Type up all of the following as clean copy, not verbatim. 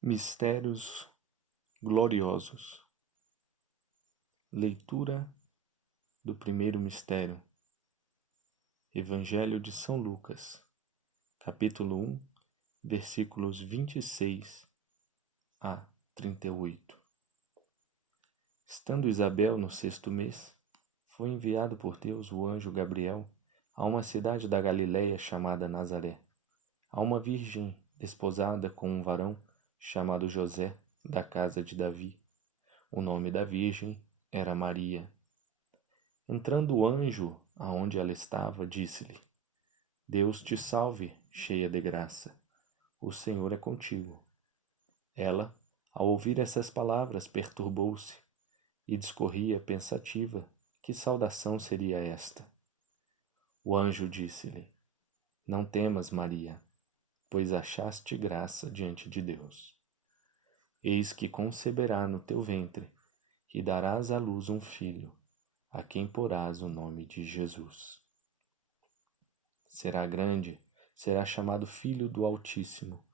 Mistérios gloriosos. Leitura do primeiro mistério. Evangelho de São Lucas, capítulo 1, versículos 26 a 38. Estando Isabel no 6º mês, foi enviado por Deus o anjo Gabriel a uma cidade da Galiléia chamada Nazaré, a uma virgem desposada com um varão chamado José, da casa de Davi. O nome da virgem era Maria. Entrando o anjo aonde ela estava, disse-lhe: Deus te salve, cheia de graça. O Senhor é contigo. Ela, ao ouvir essas palavras, perturbou-se e discorria pensativa que saudação seria esta. O anjo disse-lhe: Não temas, Maria, pois achaste graça diante de Deus. Eis que conceberá no teu ventre e darás à luz um filho, a quem porás o nome de Jesus. Será grande, será chamado Filho do Altíssimo,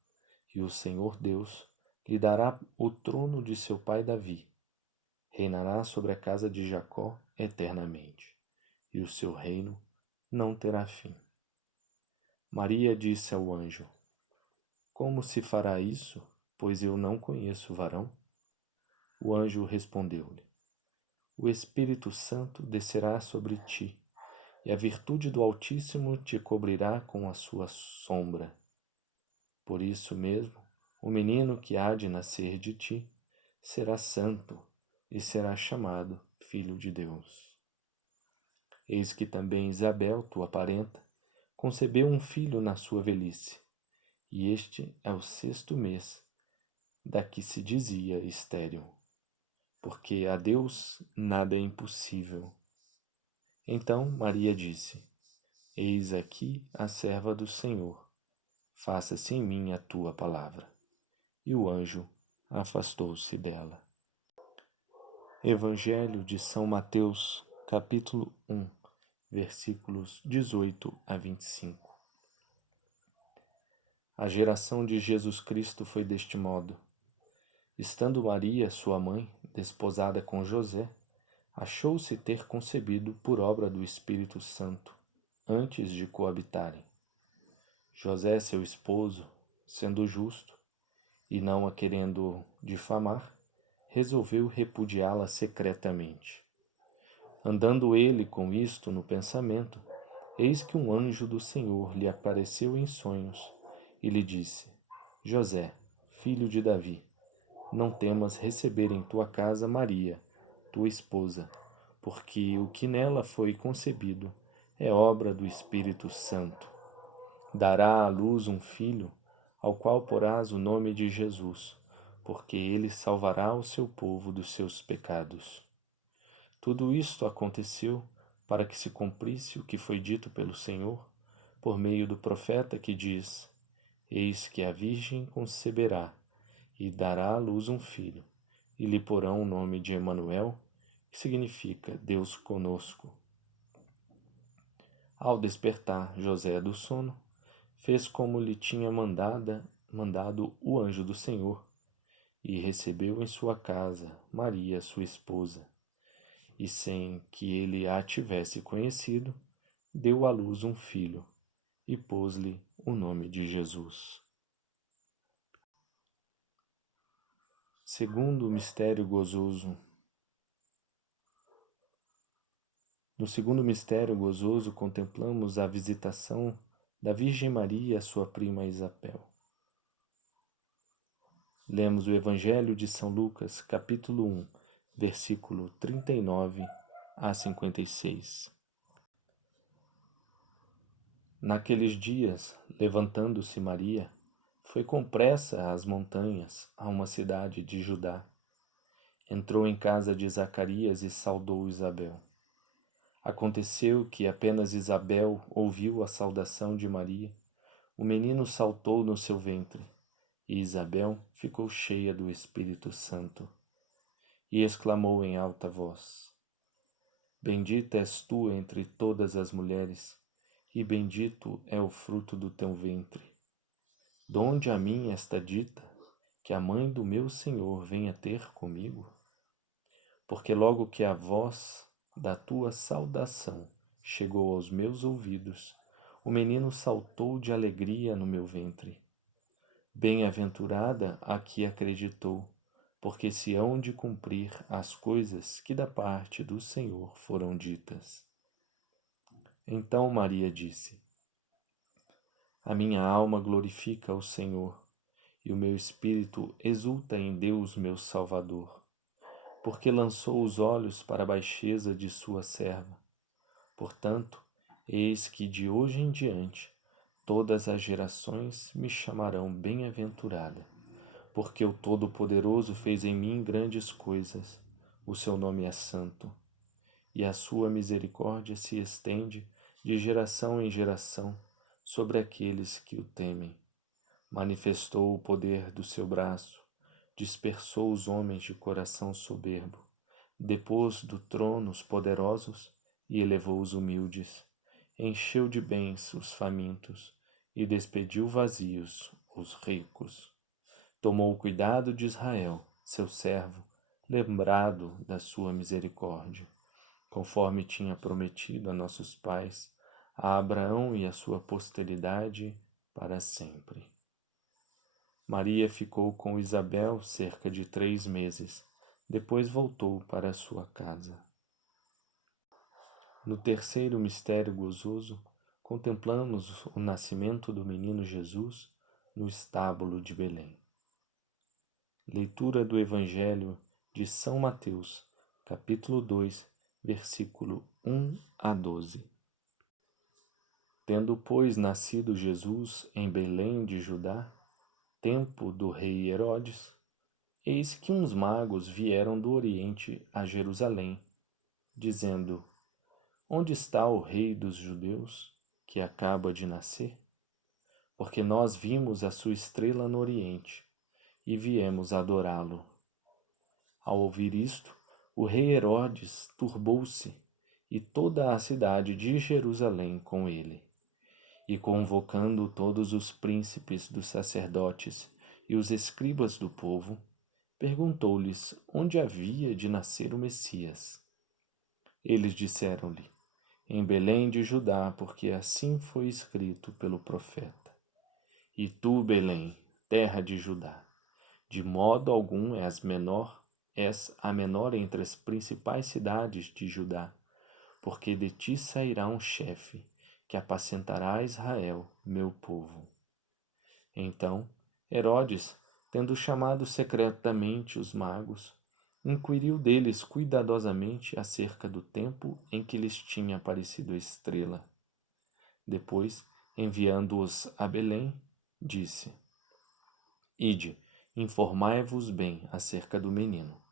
e o Senhor Deus lhe dará o trono de seu pai Davi. Reinará sobre a casa de Jacó eternamente, e o seu reino não terá fim. Maria disse ao anjo: Como se fará isso, pois eu não conheço varão? O anjo respondeu-lhe: O Espírito Santo descerá sobre ti, e a virtude do Altíssimo te cobrirá com a sua sombra. Por isso mesmo, o menino que há de nascer de ti será santo e será chamado Filho de Deus. Eis que também Isabel, tua parenta, concebeu um filho na sua velhice, e este é o 6º mês da que se dizia estéril, porque a Deus nada é impossível. Então Maria disse: Eis aqui a serva do Senhor, faça-se em mim a tua palavra. E o anjo afastou-se dela. Evangelho de São Mateus, capítulo 1, versículos 18 a 25. A geração de Jesus Cristo foi deste modo. Estando Maria, sua mãe, desposada com José, achou-se ter concebido por obra do Espírito Santo, antes de coabitarem. José, seu esposo, sendo justo, e não a querendo difamar, resolveu repudiá-la secretamente. Andando ele com isto no pensamento, eis que um anjo do Senhor lhe apareceu em sonhos e lhe disse: José, filho de Davi, não temas receber em tua casa Maria, tua esposa, porque o que nela foi concebido é obra do Espírito Santo. Dará à luz um filho, ao qual porás o nome de Jesus, porque ele salvará o seu povo dos seus pecados. Tudo isto aconteceu para que se cumprisse o que foi dito pelo Senhor, por meio do profeta que diz: Eis que a virgem conceberá e dará à luz um filho, e lhe porão o nome de Emanuel, que significa Deus conosco. Ao despertar José do sono, fez como lhe tinha mandado o anjo do Senhor, e recebeu em sua casa Maria, sua esposa. E sem que ele a tivesse conhecido, deu à luz um filho, e pôs-lhe o nome de Jesus. Segundo mistério gozoso. No segundo mistério gozoso, contemplamos a visitação da Virgem Maria à sua prima Isabel. Lemos o Evangelho de São Lucas, capítulo 1, versículo 39 a 56. Naqueles dias, levantando-se Maria, foi com pressa às montanhas, a uma cidade de Judá. Entrou em casa de Zacarias e saudou Isabel. Aconteceu que apenas Isabel ouviu a saudação de Maria, o menino saltou no seu ventre, e Isabel ficou cheia do Espírito Santo, e exclamou em alta voz: Bendita és tu entre todas as mulheres, e bendito é o fruto do teu ventre. Donde a mim está dita que a mãe do meu Senhor venha ter comigo? Porque logo que a voz da tua saudação chegou aos meus ouvidos, o menino saltou de alegria no meu ventre. Bem-aventurada a que acreditou, porque se hão de cumprir as coisas que da parte do Senhor foram ditas. Então Maria disse: A minha alma glorifica o Senhor, e o meu espírito exulta em Deus meu Salvador, porque lançou os olhos para a baixeza de sua serva. Portanto, eis que de hoje em diante todas as gerações me chamarão bem-aventurada, porque o Todo-Poderoso fez em mim grandes coisas. O seu nome é santo, e a sua misericórdia se estende de geração em geração sobre aqueles que o temem. Manifestou o poder do seu braço, dispersou os homens de coração soberbo, depôs do trono os poderosos e elevou os humildes, encheu de bens os famintos e despediu vazios os ricos. Tomou o cuidado de Israel, seu servo, lembrado da sua misericórdia, conforme tinha prometido a nossos pais, a Abraão e a sua posteridade para sempre. Maria ficou com Isabel cerca de 3 meses, depois voltou para sua casa. No terceiro mistério gozoso, contemplamos o nascimento do menino Jesus no estábulo de Belém. Leitura do Evangelho de São Mateus, capítulo 2, versículo 1 a 12. Tendo, pois, nascido Jesus em Belém de Judá, tempo do rei Herodes, eis que uns magos vieram do Oriente a Jerusalém, dizendo: Onde está o rei dos judeus, que acaba de nascer? Porque nós vimos a sua estrela no Oriente e viemos adorá-lo. Ao ouvir isto, o rei Herodes turbou-se, e toda a cidade de Jerusalém com ele. E convocando todos os príncipes dos sacerdotes e os escribas do povo, perguntou-lhes onde havia de nascer o Messias. Eles disseram-lhe: Em Belém de Judá, porque assim foi escrito pelo profeta. E tu, Belém, terra de Judá, de modo algum és a menor entre as principais cidades de Judá, porque de ti sairá um chefe, que apacentará Israel, meu povo. Então, Herodes, tendo chamado secretamente os magos, inquiriu deles cuidadosamente acerca do tempo em que lhes tinha aparecido a estrela. Depois, enviando-os a Belém, disse: Ide, informai-vos bem acerca do menino,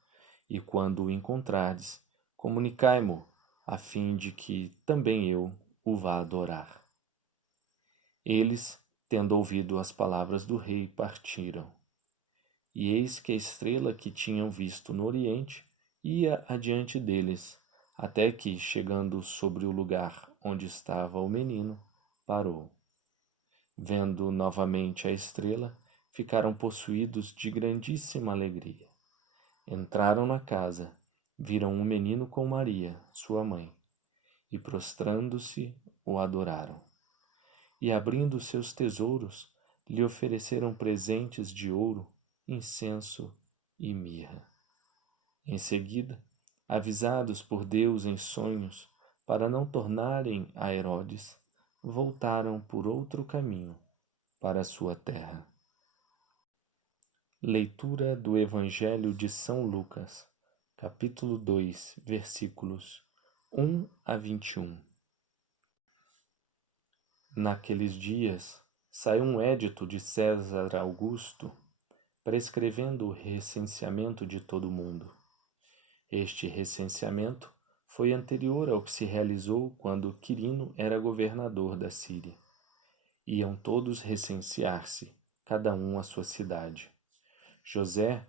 e quando o encontrardes, comunicai-mo, a fim de que também eu o vá adorar. Eles, tendo ouvido as palavras do rei, partiram. E eis que a estrela que tinham visto no oriente ia adiante deles, até que, chegando sobre o lugar onde estava o menino, parou. Vendo novamente a estrela, ficaram possuídos de grandíssima alegria. Entraram na casa, viram um menino com Maria, sua mãe, e prostrando-se, o adoraram. E abrindo seus tesouros, lhe ofereceram presentes de ouro, incenso e mirra. Em seguida, avisados por Deus em sonhos, para não tornarem a Herodes, voltaram por outro caminho para a sua terra. Leitura do Evangelho de São Lucas, capítulo 2, versículos 1 a 21. Naqueles dias, saiu um edito de César Augusto, prescrevendo o recenseamento de todo o mundo. Este recenseamento foi anterior ao que se realizou quando Quirino era governador da Síria. Iam todos recensear-se, cada um à sua cidade. José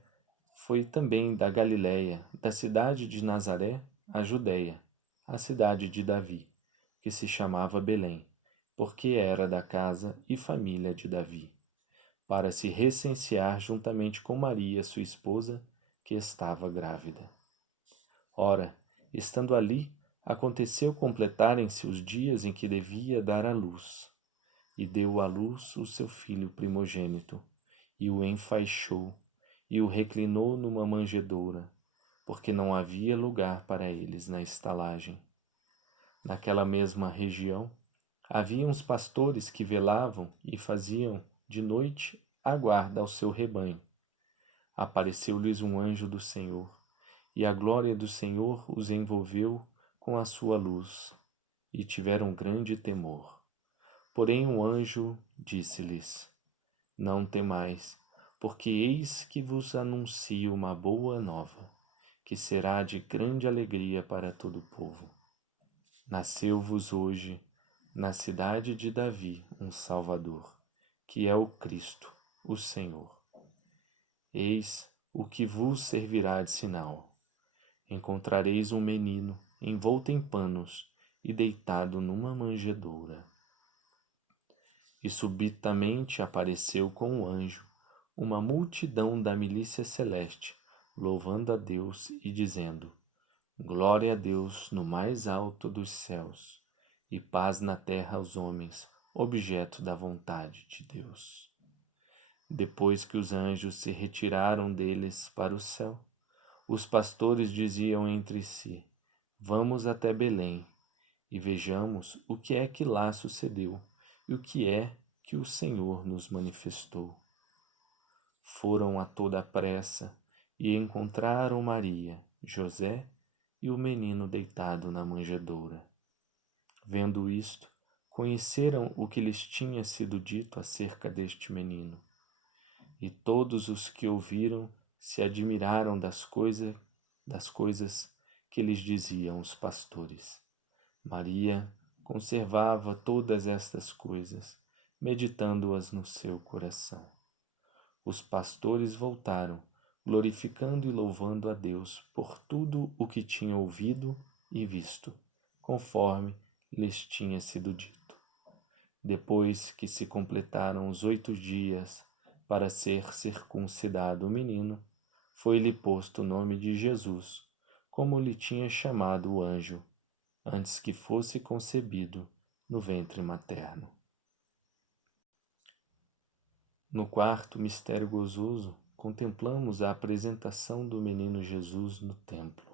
foi também da Galiléia, da cidade de Nazaré, à Judéia, a cidade de Davi, que se chamava Belém, porque era da casa e família de Davi, para se recensear juntamente com Maria, sua esposa, que estava grávida. Ora, estando ali, aconteceu completarem-se os dias em que devia dar à luz, e deu à luz o seu filho primogênito, e o enfaixou, e o reclinou numa manjedoura, porque não havia lugar para eles na estalagem. Naquela mesma região, havia uns pastores que velavam e faziam de noite a guarda ao seu rebanho. Apareceu-lhes um anjo do Senhor, e a glória do Senhor os envolveu com a sua luz, e tiveram grande temor. Porém o anjo disse-lhes: Não temais, porque eis que vos anuncio uma boa nova, que será de grande alegria para todo o povo. Nasceu-vos hoje, na cidade de Davi, um Salvador, que é o Cristo, o Senhor. Eis o que vos servirá de sinal. Encontrareis um menino envolto em panos e deitado numa manjedoura. E subitamente apareceu com o anjo uma multidão da milícia celeste, louvando a Deus e dizendo: Glória a Deus no mais alto dos céus, e paz na terra aos homens, objeto da vontade de Deus. Depois que os anjos se retiraram deles para o céu, os pastores diziam entre si: Vamos até Belém e vejamos o que é que lá sucedeu e o que é que o Senhor nos manifestou. Foram a toda pressa e encontraram Maria, José e o menino deitado na manjedoura. Vendo isto, conheceram o que lhes tinha sido dito acerca deste menino. E todos os que ouviram se admiraram das coisas que lhes diziam os pastores. Maria conservava todas estas coisas, meditando-as no seu coração. Os pastores voltaram, glorificando e louvando a Deus por tudo o que tinham ouvido e visto, conforme lhes tinha sido dito. Depois que se completaram os 8 dias para ser circuncidado o menino, foi-lhe posto o nome de Jesus, como lhe tinha chamado o anjo, antes que fosse concebido no ventre materno. No quarto mistério gozoso, contemplamos a apresentação do menino Jesus no templo.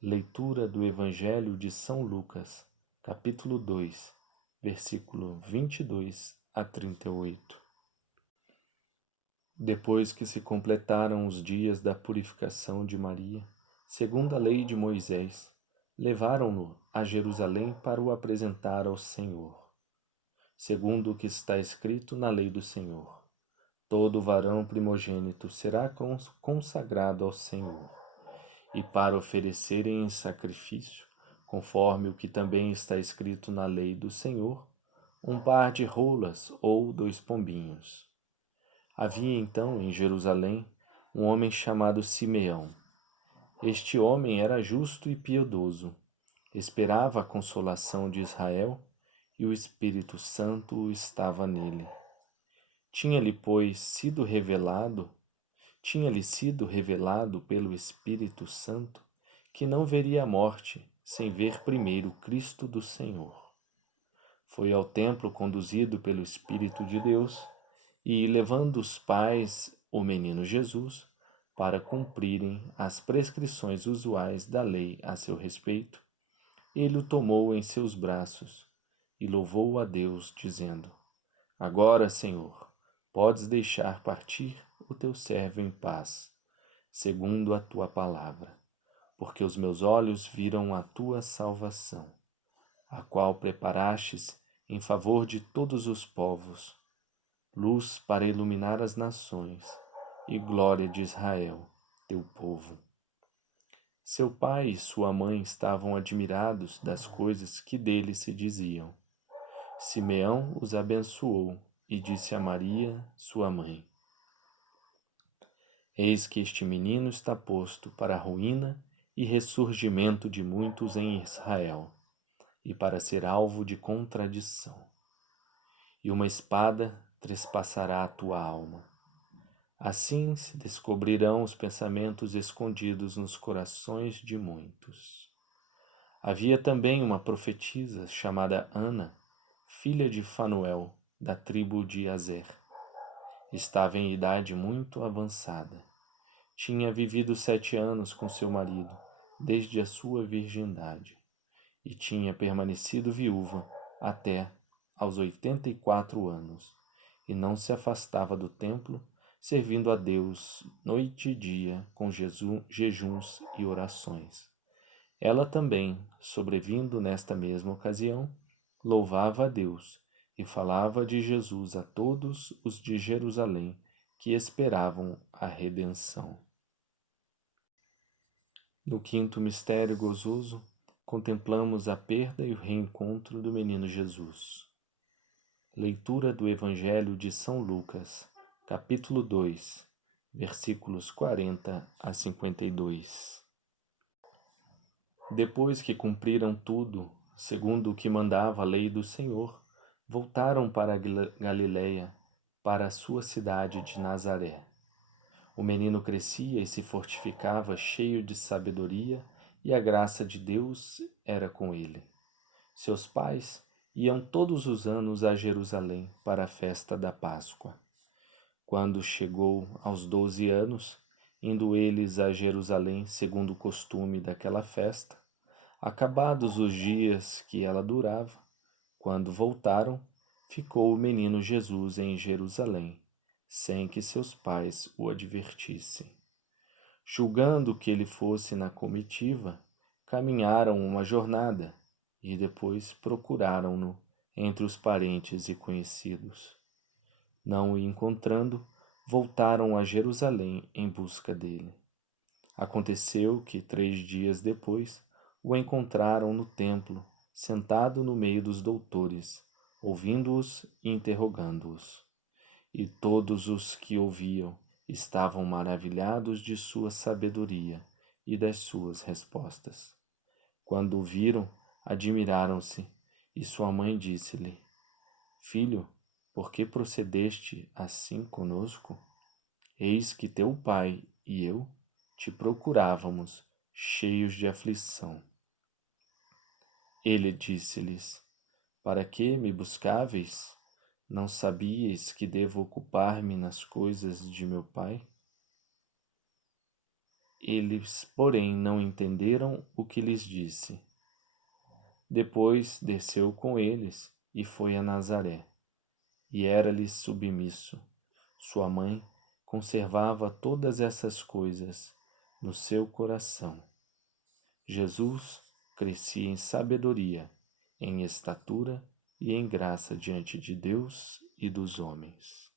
Leitura do Evangelho de São Lucas, capítulo 2, versículo 22 a 38. Depois que se completaram os dias da purificação de Maria, segundo a lei de Moisés, levaram-no a Jerusalém para o apresentar ao Senhor. Segundo o que está escrito na lei do Senhor, todo varão primogênito será consagrado ao Senhor, e para oferecerem em sacrifício, conforme o que também está escrito na lei do Senhor, um par de rolas ou 2 pombinhos. Havia então em Jerusalém um homem chamado Simeão. Este homem era justo e piedoso, esperava a consolação de Israel, e o Espírito Santo estava nele. Tinha-lhe sido revelado pelo Espírito Santo que não veria a morte sem ver primeiro o Cristo do Senhor. Foi ao templo conduzido pelo Espírito de Deus e, levando os pais o menino Jesus, para cumprirem as prescrições usuais da lei a seu respeito, ele o tomou em seus braços e louvou a Deus, dizendo: Agora, Senhor, podes deixar partir o teu servo em paz, segundo a tua palavra, porque os meus olhos viram a tua salvação, a qual preparastes em favor de todos os povos, luz para iluminar as nações e glória de Israel, teu povo. Seu pai e sua mãe estavam admirados das coisas que dele se diziam. Simeão os abençoou e disse a Maria, sua mãe: Eis que este menino está posto para a ruína e ressurgimento de muitos em Israel, e para ser alvo de contradição. E uma espada trespassará a tua alma. Assim se descobrirão os pensamentos escondidos nos corações de muitos. Havia também uma profetisa chamada Ana, filha de Fanuel, da tribo de Azer. Estava em idade muito avançada. Tinha vivido 7 anos com seu marido, desde a sua virgindade, e tinha permanecido viúva até aos 84 anos, e não se afastava do templo, servindo a Deus noite e dia com jejuns e orações. Ela também, sobrevindo nesta mesma ocasião, louvava a Deus e falava de Jesus a todos os de Jerusalém que esperavam a redenção. No quinto mistério gozoso, contemplamos a perda e o reencontro do menino Jesus. Leitura do Evangelho de São Lucas, capítulo 2, versículos 40 a 52. Depois que cumpriram tudo, segundo o que mandava a lei do Senhor, voltaram para Galiléia, para a sua cidade de Nazaré. O menino crescia e se fortificava, cheio de sabedoria, e a graça de Deus era com ele. Seus pais iam todos os anos a Jerusalém para a festa da Páscoa. Quando chegou aos 12 anos, indo eles a Jerusalém segundo o costume daquela festa, acabados os dias que ela durava, quando voltaram, ficou o menino Jesus em Jerusalém, sem que seus pais o advertissem. Julgando que ele fosse na comitiva, caminharam uma jornada e depois procuraram-no entre os parentes e conhecidos. Não o encontrando, voltaram a Jerusalém em busca dele. Aconteceu que 3 dias depois o encontraram no templo, sentado no meio dos doutores, ouvindo-os e interrogando-os. E todos os que ouviam estavam maravilhados de sua sabedoria e das suas respostas. Quando o viram, admiraram-se, e sua mãe disse-lhe: Filho, por que procedeste assim conosco? Eis que teu pai e eu te procurávamos, cheios de aflição. Ele disse-lhes: Para que me buscáveis? Não sabíeis que devo ocupar-me nas coisas de meu pai? Eles, porém, não entenderam o que lhes disse. Depois desceu com eles e foi a Nazaré, e era-lhes submisso. Sua mãe conservava todas essas coisas no seu coração. Jesus crescia em sabedoria, em estatura e em graça diante de Deus e dos homens.